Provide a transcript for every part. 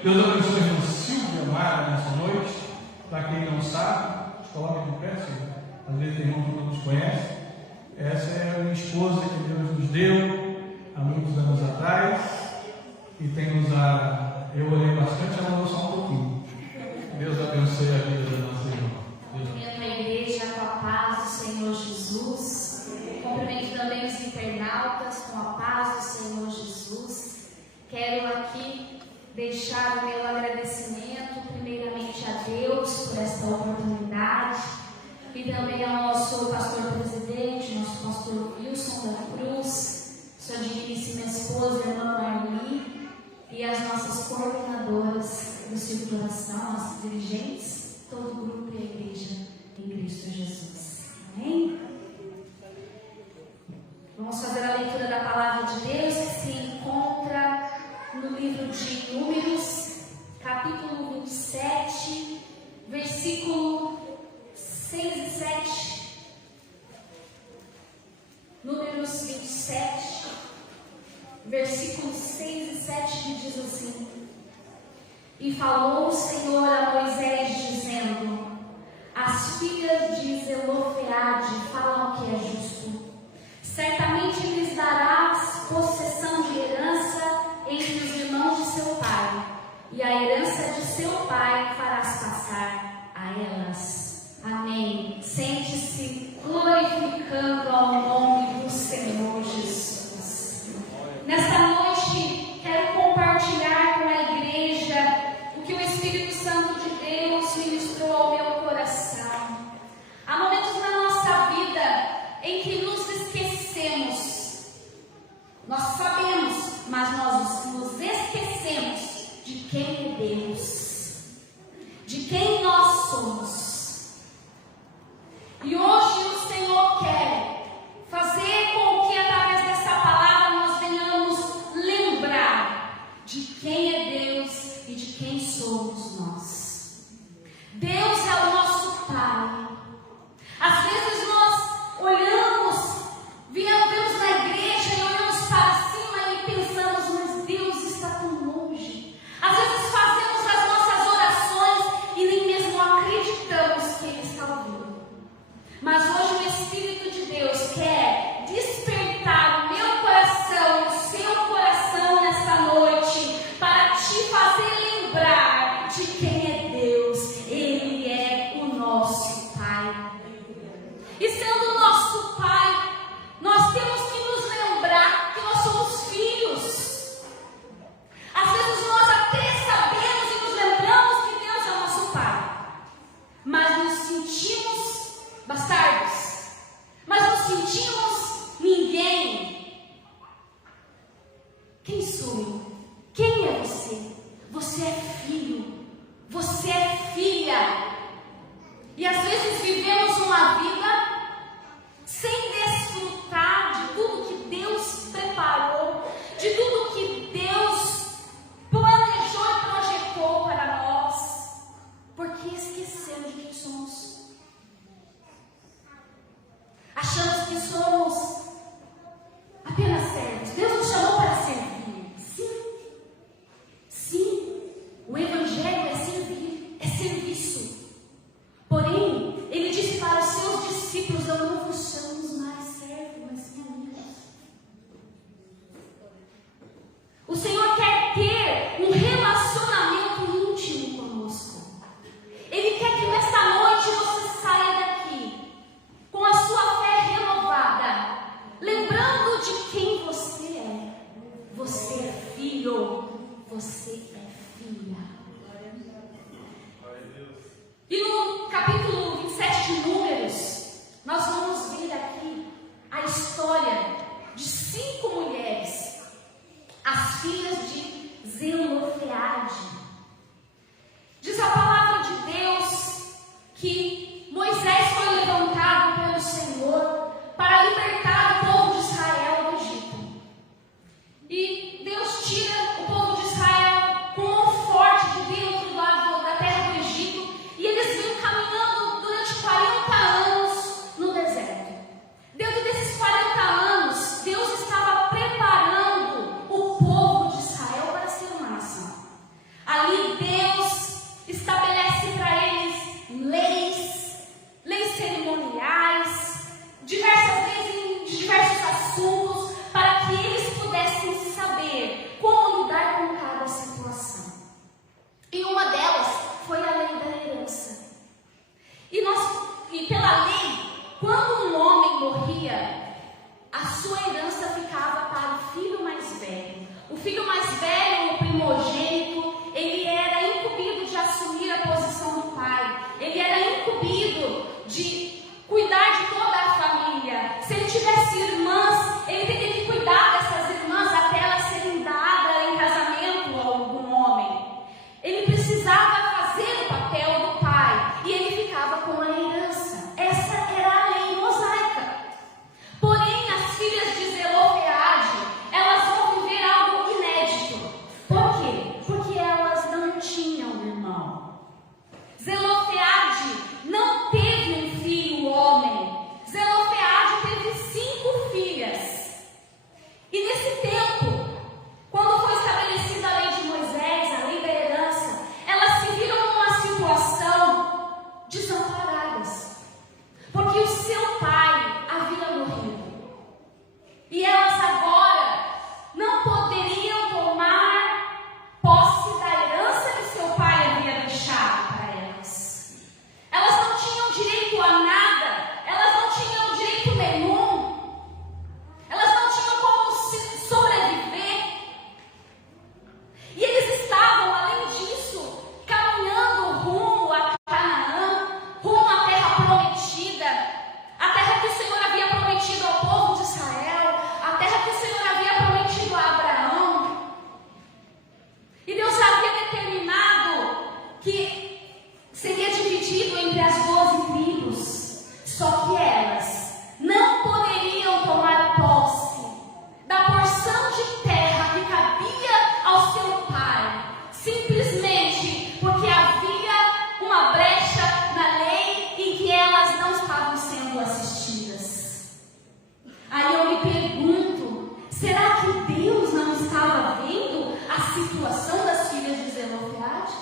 Deus abençoe a irmã Silvia Mara nessa noite. Para quem não sabe, coloque de pé, Silvia. Às vezes irmão que não nos conhece. Essa é a minha esposa que Deus nos deu há muitos anos atrás. E tem usado. Eu orei bastante, ela orou só um pouquinho. Deus abençoe a vida da nossa irmã. Cumprimento a igreja com a paz do Senhor Jesus. Cumprimento também os internautas com a paz do Senhor Jesus. Quero aqui deixar o meu agradecimento primeiramente a Deus por esta oportunidade e também ao nosso pastor presidente, nosso pastor Wilson da Cruz, sua digníssima esposa, a irmã Marli, e as nossas coordenadoras do circulação, as dirigentes, todo o grupo e a igreja em Cristo Jesus. Amém? Vamos fazer a leitura da palavra de Deus que se encontra no livro de Números, capítulo 27, versículo 6 e 7. Números 27, versículos 6 e 7, que diz assim: E falou o Senhor a Moisés, dizendo: As filhas de Zelofeade falam que é justo. Certamente lhes darás possessão de herança entre os irmãos de seu pai, e a herança de seu pai farás passar a elas. Amém. Sente-se glorificando ao nome do Senhor Jesus. Nesta noite, quero compartilhar com a igreja o que o Espírito Santo de Deus ministrou ao meu coração. Há momentos na nossa vida em que nos esquecemos. Nós sabemos, mas nós nos esquecemos de quem é Deus, de quem nós somos. E hoje o Senhor quer fazer com que através dessa palavra nós venhamos lembrar de quem é Deus e de quem somos nós. Deus é o nosso Pai. Às vezes nós olhamos, vemos na igreja e olhamos para cima e pensamos, mas Deus está tão longe. Às vezes fazemos as nossas orações e nem mesmo acreditamos que Ele está ouvindo. Mas hoje o Espírito de Deus quer despertar o meu coração e o seu coração nesta noite para te fazer lembrar de quem é Deus. Ele é o nosso Pai. E sendo o nosso Pai, nós temos que nos lembrar que nós somos filhos. Às vezes nós até sabemos e nos lembramos que Deus é o nosso Pai, mas nos sentimos bastardos, mas nos sentimos ninguém. Quem sou eu? Quem é você? Você é filho, você é filha. E às vezes vivemos uma vida sem desfrutar de tudo que Deus preparou, de tudo que Deus planejou e projetou para nós, porque esquecemos de quem somos. Achamos que somos apenas servos. Deus nos chamou para servir. Sim, o Evangelho é servir, é serviço. Porém, Ele disse para os seus discípulos: Eu não vos chamo mais servo, mas filhos. O Senhor quer ter um relacionamento íntimo conosco. Ele quer que nesta noite você saia daqui com a sua fé renovada, lembrando de quem você é. Você é filho, você é filha. E no capítulo 27 de Números, nós vamos ver aqui a história de 5 mulheres, as filhas de Zelofeade. Diz a palavra de Deus que Moisés foi levantado pelo Senhor para libertar o povo de Israel do Egito. E Deus tira o povo de Israel com um forte de dentro da terra do Egito, e eles vêm caminhando durante 40 anos no deserto. Dentro desses 40 anos, Deus estava preparando o povo de Israel para ser uma nação. simplesmente porque havia uma brecha na lei em que elas não estavam sendo assistidas. Aí eu me pergunto, será que Deus não estava vendo a situação das filhas de Zelofeade?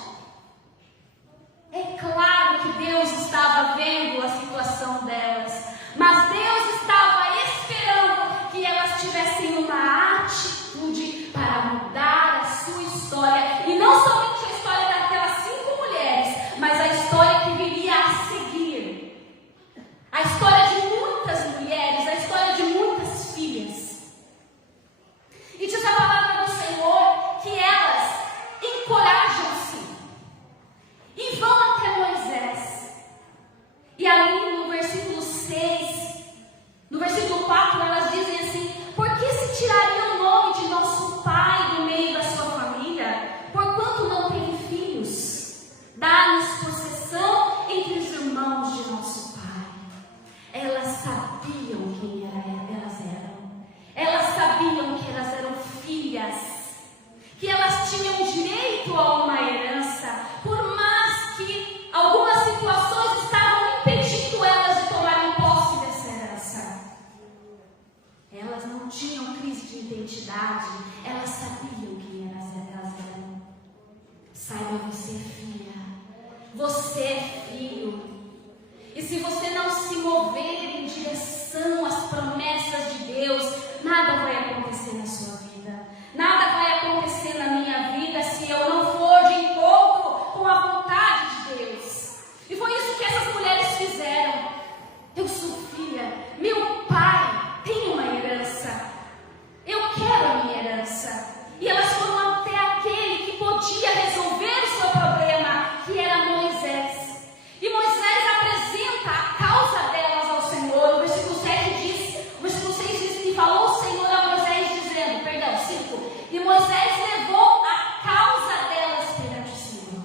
É claro que Deus estava vendo a situação delas, mas Deus estava esperando que elas tivessem uma atitude para mudar a sua história, e não somente a história daquelas 5 mulheres, mas a história que viria a seguir, a história de muitas mulheres, a história de muitas filhas. E diz a palavra do Senhor que elas encorajam-se e vão até Moisés. E ali no versículo 6, no versículo 4, elas dizem assim: por que se tiraria o nome de nosso pai do meio da sua família, porquanto não tem filhos? Dá-nos possessão entre os irmãos de nosso pai. Elas sabiam quem elas eram. Elas sabiam que elas eram filhas, que elas tinham direito a uma herança, por mais que algumas situações estavam impedindo elas de tomarem posse dessa herança. Elas não tinham crise de identidade, elas sabiam quem elas eram. Saiba, você é filha, você é filho. E se você não se mover em direção às promessas de Deus, nada vai acontecer na sua vida. Nada vai acontecer na minha vida se eu não for de encontro com a vontade de Deus. E foi isso que essas mulheres fizeram. Eu sou filha, meu pai tem uma herança, eu quero a minha herança. E elas foram até aquele que podia resolver o seu problema, que era Moisés. E Moisés apresenta a causa delas ao Senhor. O versículo 6 diz que falou o Senhor a Moisés dizendo, 5, e Moisés levou a causa delas perante o Senhor.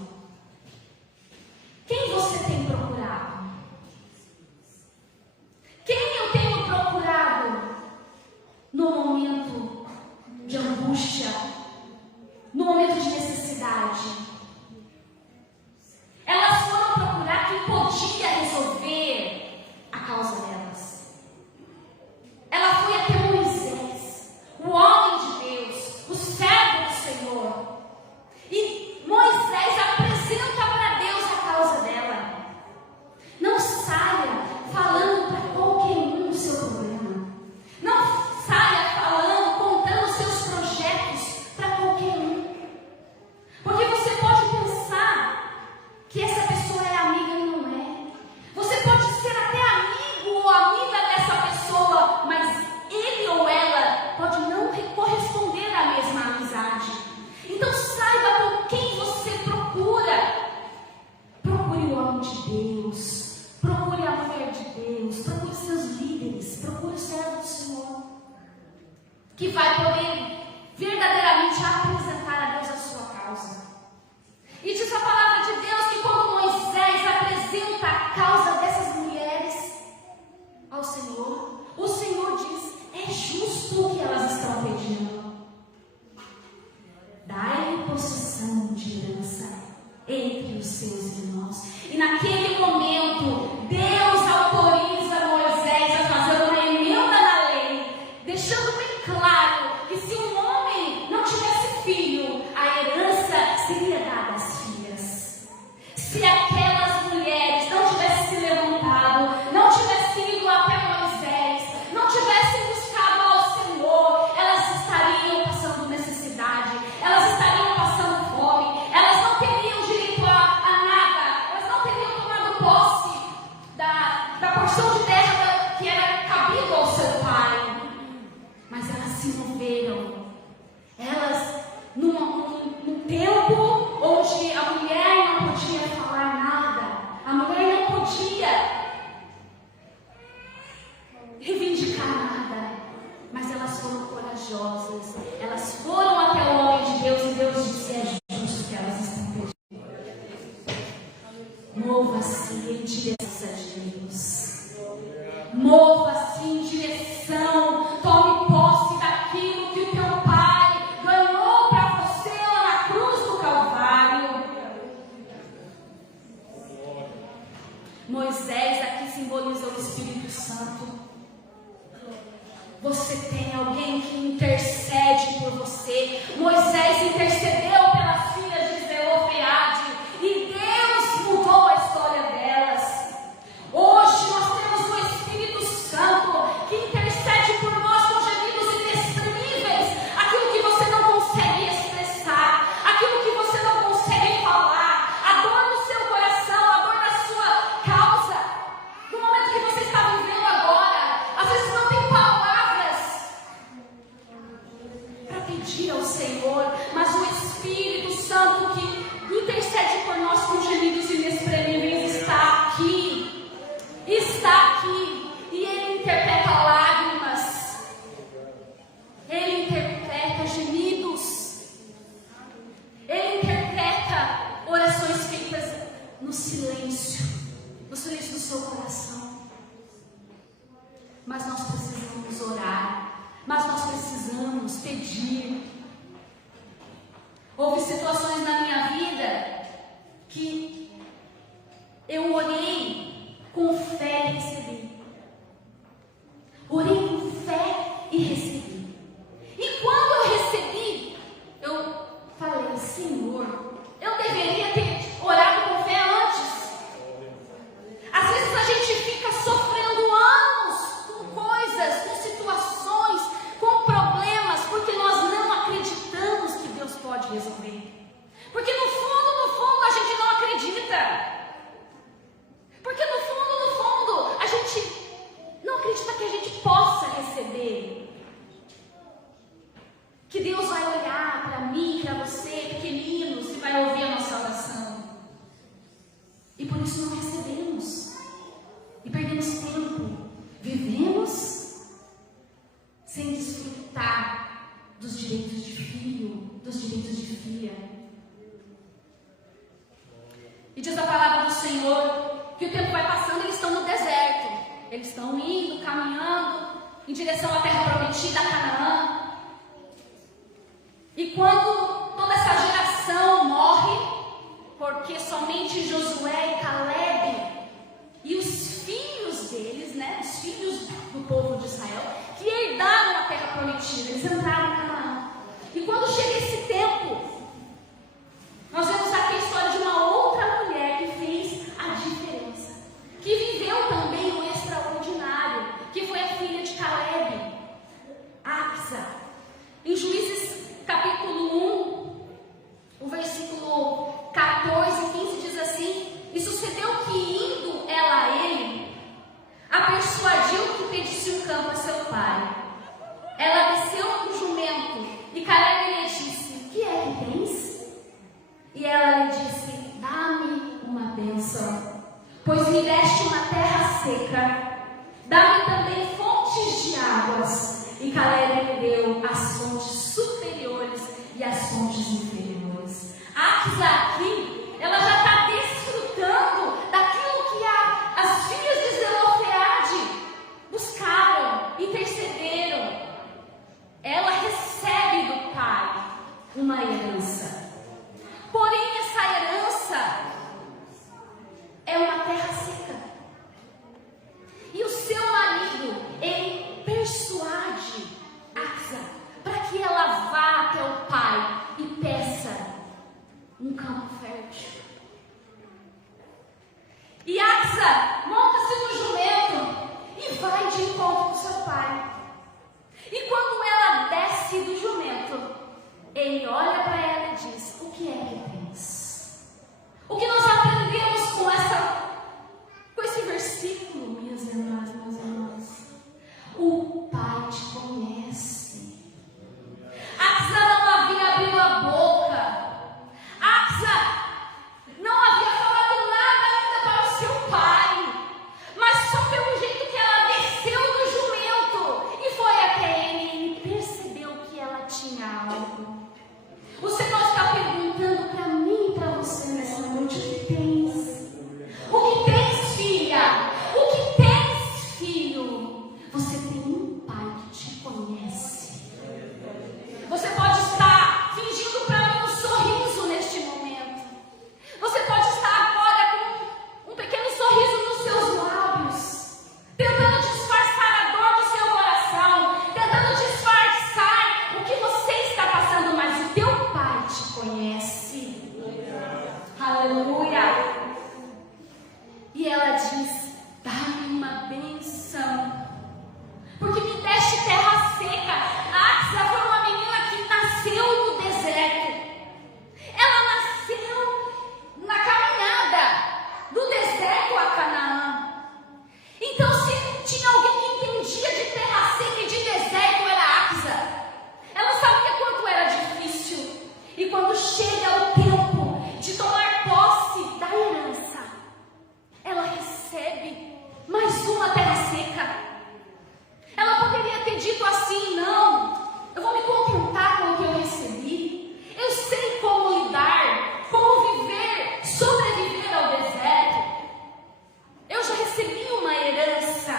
Quem você tem procurado? Quem eu tenho procurado no momento de angústia, no momento de necessidade? Elas foram procurar quem podia resolver a causa delas. Ela foi até Moisés, o homem de Deus, o servo do Senhor. E Moisés apresenta para Deus a causa dela. Não saia falando para qualquer um o seu problema. Não saia falando, contando os seus projetos para qualquer um. Porque você pode pensar que essa pessoa é amiga e não é. Você pode ser até amigo ou amiga dessa pessoa, mas ele ou ela pode não corresponder à mesma amizade. Então saiba com quem você procura. Procure o homem de Deus, procure a mulher de Deus, procure seus líderes, procure o servo do Senhor, que vai poder verdadeiramente apresentar a Deus a sua causa. E diz a palavra de Deus que quando Moisés apresenta a causa dessas mulheres ao Senhor, o Senhor diz: é justo o que elas estão pedindo. Dai-lhe possessão de herança entre os seus irmãos. E naquele momento, Deus autoriza Moisés a fazer uma emenda na lei, deixando bem claro que se um homem não tivesse filho, a herança seria dada às filhas. Se aquelas mulheres não tivessem se levantado, não tivessem ido até Moisés, não tivessem buscado ao Senhor, elas estariam passando necessidade, elas estariam passando fome, elas não teriam direito a nada, elas não teriam tomado posse da porção de terra que era cabido ao seu pai. Mas elas se moveram. Elas, num tempo onde a mulher não podia falar nada, a mulher não podia reivindicar nada, mas elas foram corajosas, elas foram até o homem de Deus e Deus disse: é justo que elas estão pedindo. Mova-se em direção a Deus, mova-se em direção, tome posse daquilo que o teu pai ganhou para você lá na cruz do Calvário. tem alguém que intercede por você. Moisés intercedeu pelas filhas de Zelofeade e Deus mudou a história delas. Hoje nós temos o Espírito Santo que intercede por nós com gemidos inexprimíveis. Aquilo que você não consegue expressar, aquilo que você não consegue falar, a dor no seu coração, a dor na sua causa, no momento que você está vivendo agora. Às vezes não tem palavras para pedir ao Senhor, mas o Espírito Santo que intercede por nós com gemidos inexprimíveis está aqui. Está aqui. E Ele interpreta lágrimas. Ele interpreta gemidos. Ele interpreta orações feitas no silêncio do seu coração. Mas nós precisamos orar. Mas nós precisamos pedir. Houve situações na minha vida que eu orei com fé e recebi. Orei com fé e recebi. E quando eu recebi, eu falei: Senhor, eu deveria ter orado com fé antes. Às vezes a gente fica sofrendo anos com coisas, com situações, com problemas, porque nós não acreditamos que Deus pode resolver. Porque no fundo, a gente não acredita. Porque no fundo, a gente não acredita que a gente possa receber. Que Deus vai olhar para mim, para você, pequeninos, e vai ouvir a nossa oração. E por isso não recebemos. E perdemos tempo. Vivemos sem desfrutar dos direitos de filho, dos direitos de filha. E diz a palavra do Senhor que o tempo vai passando e eles estão no deserto. Eles estão indo, caminhando em direção à terra prometida, a Canaã. E quando toda essa geração morre, porque somente Josué e Caleb e os filhos deles, os filhos do povo de Israel, que herdaram a terra prometida, eles entraram em Canaã. E quando chega esse tempo, nós vemos aqui a história de uma outra mulher que fez a diferença, que viveu também o extraordinário, que foi a filha de Caleb, Axa. Em Juízes capítulo 1, o versículo 14 e 15 diz assim: e sucedeu que, indo ela a ele, a persuadiu que pedisse o campo a seu pai. Ela desceu no jumento e Caleb lhe disse: que é que tens? E ela lhe disse: dá-me uma bênção, pois me deste uma terra seca. Dá-me também fontes de águas. E Caleb lhe deu as fontes superiores e as fontes inferiores. Axa aqui, ela já está desfrutando daquilo que as filhas de Zelofeade buscaram, intercederam. Ela recebe do pai uma herança. Porém, essa herança é uma terra seca. E o seu marido, ele persuade Axa para que ela vá até o pai e peça um campo fértil. E Axa monta-se no jumento e vai de encontro com seu pai. E quando ela desce do jumento, ele olha para ela e diz: o que é que tens? O que nós aprendemos com esse versículo, minhas irmãs, meus irmãos? O pai te conhece. Axa não havia abrido a boca. Axa não havia falado nada ainda para o seu pai. Mas só pelo jeito que ela desceu do jumento e foi até ele e percebeu que ela tinha algo. O Senhor está perguntando para mim e para você nessa noite: o que tens? O que tens, filha? O que tens, filho? Você tem um pai que te conhece. Você pode estar fingindo para mim um sorriso neste momento. Você pode estar agora com um pequeno sorriso nos seus lábios, tentando disfarçar a dor do seu coração, tentando disfarçar Aleluia. E ela diz: dá-me uma benção, porque me deste terra seca. Axa foi uma menina que nasceu no deserto. Ela nasceu na caminhada do deserto a Canaã. Então, se tinha alguém que entendia de terra seca e de deserto, era Axa. Ela sabia quanto era difícil. E quando chega o tempo de tomar posse da herança, ela recebe mais uma terra seca. Ela poderia ter dito assim: não, eu vou me contentar com o que eu recebi. Eu sei como lidar, como viver, sobreviver ao deserto. Eu já recebi uma herança.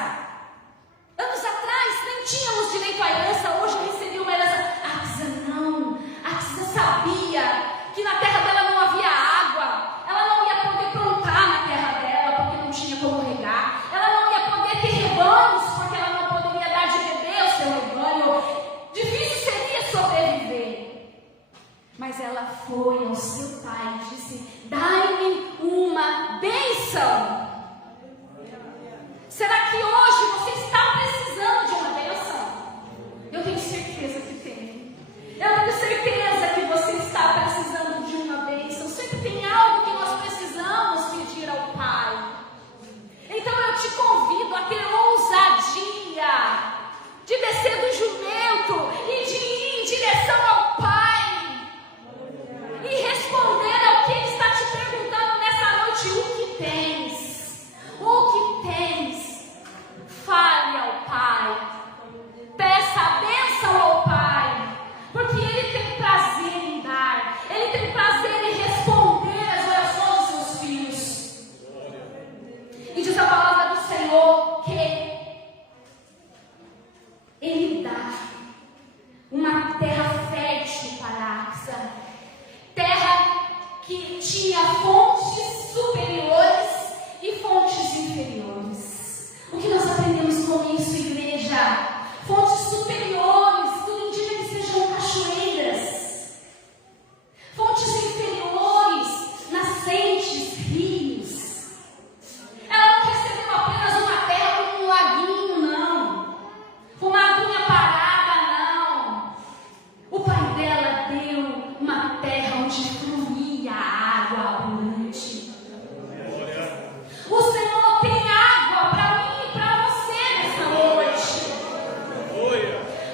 Anos atrás nem tínhamos direito à herança, hoje eu recebi uma herança. Axa não, Axa sabia que na terra dela não havia água. Ela não ia poder plantar na terra dela, porque não tinha como regar. Ela não ia poder ter rebanhos, porque ela não poderia dar de beber ao seu rebanho. Difícil seria sobreviver. Mas ela foi ao seu pai e disse: dai-me uma bênção. Será que hoje você está precisando de uma bênção? Eu tenho certeza que tem. Eu tenho certeza que você está precisando de uma bênção. Sempre tem algo que nós precisamos pedir ao Pai. Então eu te convido a ter ousadia de descer do jumento e de ir em direção ao Pai e responder ao que Ele está te perguntando nessa noite. O que tens? O que tens? Fale ao Pai. Peça a bênção ao Pai, porque Ele tem prazer em dar. Ele tem prazer em responder às orações dos seus filhos. E diz a palavra do Senhor que Ele dá uma terra fértil para Axa, terra que tinha fontes superiores e fontes inferiores. O que nós aprendemos com isso, igreja? Fontes superiores, tudo indica que sejam cachoeiras. Fontes inferiores, nascentes, rios. Ela não recebeu apenas uma terra com um laguinho, não. Com uma aguinha parada, não. O pai dela deu uma terra onde fluía água abundante. O Senhor tem água para mim e para você nessa noite.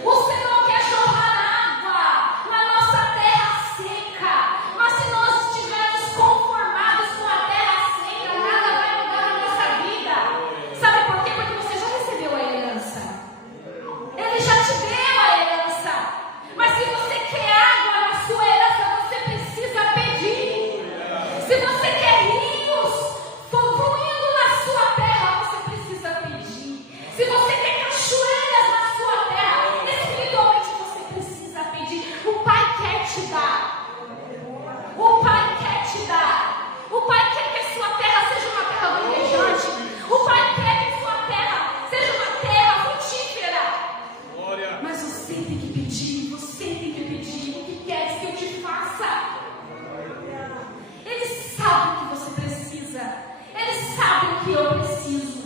O Senhor quer jorrar água na nossa terra seca. Mas se nós estivermos conformados com a terra seca, nada vai mudar na nossa vida. Sabe por quê? Porque você já recebeu a herança. Ele já te deu a herança. Mas se você quer água na sua herança, você precisa pedir. Se você quer rios fluindo na sua terra, você precisa pedir. Se você quer cachoeiras na sua terra, espiritualmente você precisa pedir. O Pai quer te dar. O Pai quer te dar. O Pai quer que a sua terra seja uma terra verdejante. O Pai quer que a sua terra seja uma terra frutífera. Mas você tem que pedir, você tem que pedir. O que queres que eu te faça? Ele sabe o que você precisa. Ele sabe o que eu preciso.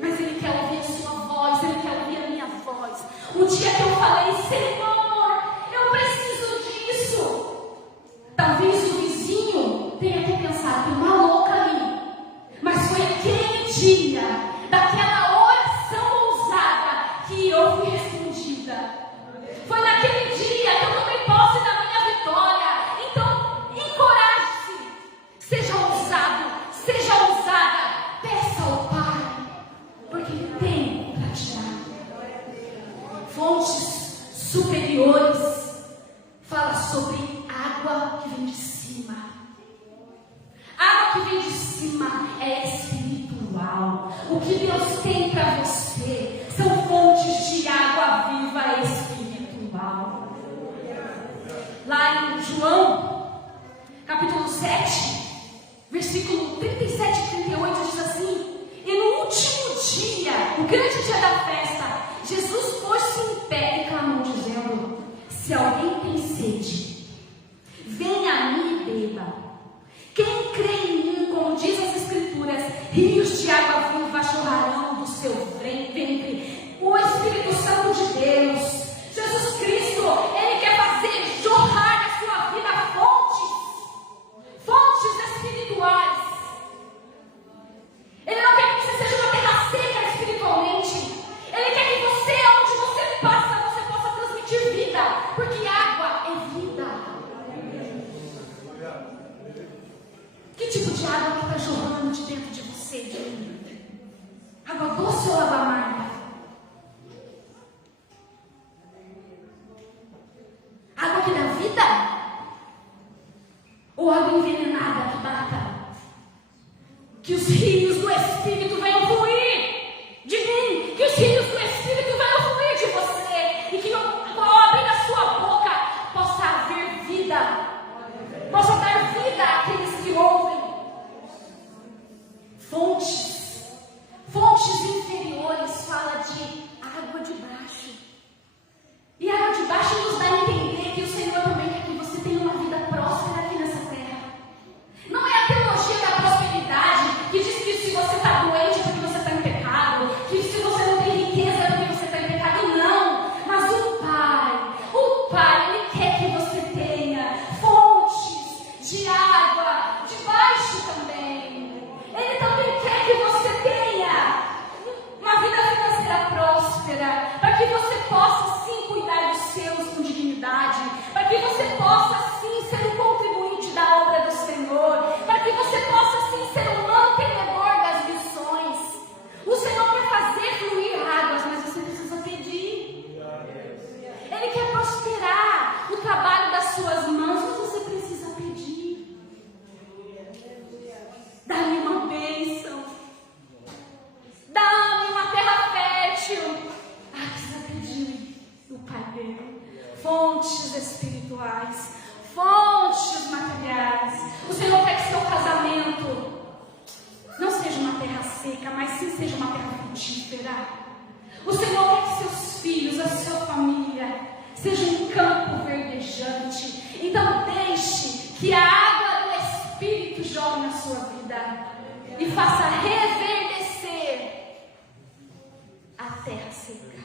Mas Ele quer ouvir a sua voz. Ele quer ouvir a minha voz. O dia que eu falei: Senhor, eu preciso disso. Talvez o vizinho tenha até pensado: tem uma louca ali. Mas foi aquele dia, daquela oração ousada, que eu fui respondida. Foi naquele dia que eu tomei posse da minha vitória. Então, encoraje-se. Seja ousado, seja ousada. Peça ao Pai, porque Ele tem para te dar. Fontes superiores fala sobre água que vem de cima. Água que vem de cima é espiritual. O que Deus tem para você são fontes de água viva espiritual. Lá em João, capítulo 7, versículo 37 e 38, diz assim: e no último dia, o grande dia da festa, Jesus pôs-se em pé e clamou, dizendo: se alguém tem sede, venha a mim está jorrando de dentro de você, de mim? Água doce ou água amarga? Água que dá vida? Ou água envenenada que mata? Que os rios do Espírito venham fluir de mim, que os rios do Espírito venham fluir de você, e que ao abrir a sua boca possa haver vida, possa dar vida àqueles que ouvem. Fontes inferiores fala de água de baixo. E a água de baixo nos dá a entender que o Senhor também quer que você tenha uma vida próspera aqui nessa terra. Não é a teologia da prosperidade que diz que se você está doente é porque você está em pecado, que se você não tem riqueza é porque você está em pecado. Não, mas o Pai, Ele quer que você tenha fontes de água de baixo também. Ele também quer que você tenha uma vida financeira próspera, para que você possa sim cuidar dos seus com dignidade, para que você possa sim ser um contribuinte da obra do Senhor, para que você possa sim ser um mantenedor das missões. O Senhor quer fazer fluir águas, mas você precisa pedir. Ele quer prosperar o trabalho das suas mãos, mas você precisa pedir. Dá-me uma bênção, dá-me uma terra fértil. Precisa pedir o Pai dele. Fontes espirituais, fontes materiais. O Senhor quer que seu casamento não seja uma terra seca, mas sim seja uma terra frutífera. O Senhor quer que seus filhos, a sua família, seja um campo verdejante. Então deixe que a água do Espírito jogue na sua vida e faça reverdecer a terra seca.